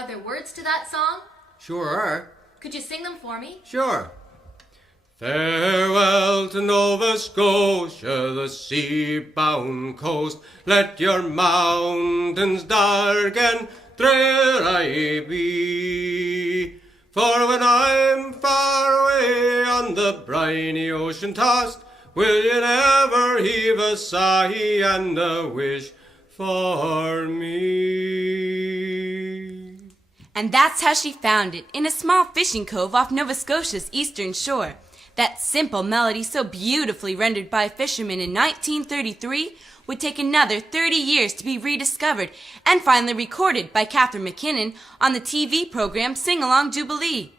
Are there words to that song? Sure are. Could you sing them for me? Sure. Farewell to Nova Scotia, the sea-bound coast. Let your mountains dark and dreary be. For when I'm far away on the briny ocean tossed, will you never heave a sigh and a wish for me? And that's how she found it, in a small fishing cove off Nova Scotia's eastern shore. That simple melody, so beautifully rendered by a fisherman in 1933, would take another 30 years to be rediscovered and finally recorded by Catherine McKinnon on the TV program Sing Along Jubilee.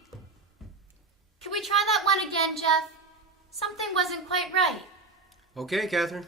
Can we try that one again, Jeff? Something wasn't quite right. Okay, Catherine.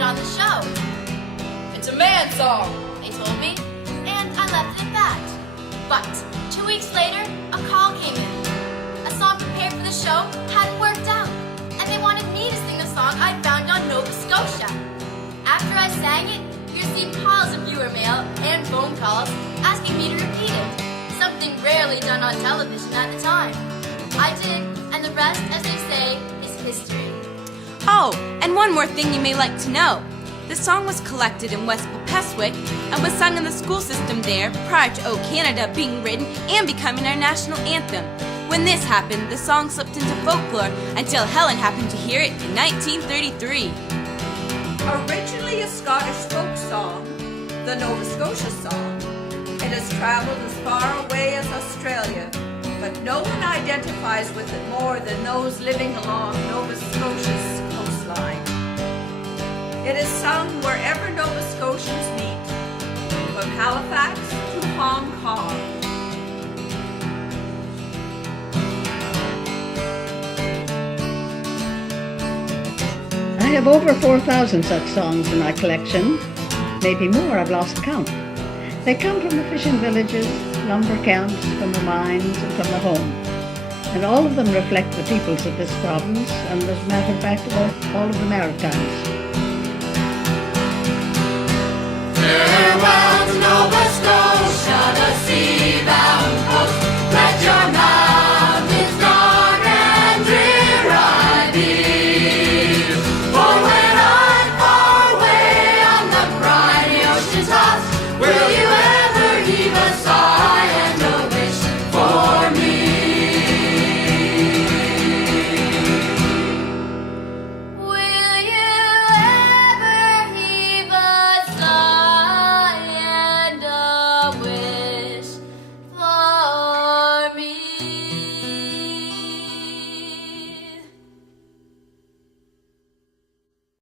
On the show. It's a man song, they told me, and I left it at that. But 2 weeks later, a call came in. A song prepared for the show hadn't worked out, and they wanted me to sing the song I found on Nova Scotia. After I sang it, we received piles of viewer mail and phone calls asking me to repeat it, something rarely done on television at the time. I did, and the rest, as they say, is history. Oh, and one more thing you may like to know. The song was collected in West Popeswick and was sung in the school system there prior to O Canada being written and becoming our national anthem. When this happened, the song slipped into folklore until Helen happened to hear it in 1933. Originally a Scottish folk song, the Nova Scotia song, it has traveled as far away as Australia, but no one identifies with it more than those living along Nova Scotia's coastline. It is sung wherever Nova Scotians meet, from Halifax to Hong Kong. I have over 4,000 such songs in my collection, maybe more, I've lost count. They come from the fishing villages, lumber camps, from the mines and from the home. And all of them reflect the peoples of this province and, as a matter of fact, all of the Maritimes. Farewell to Nova Scotia, the sea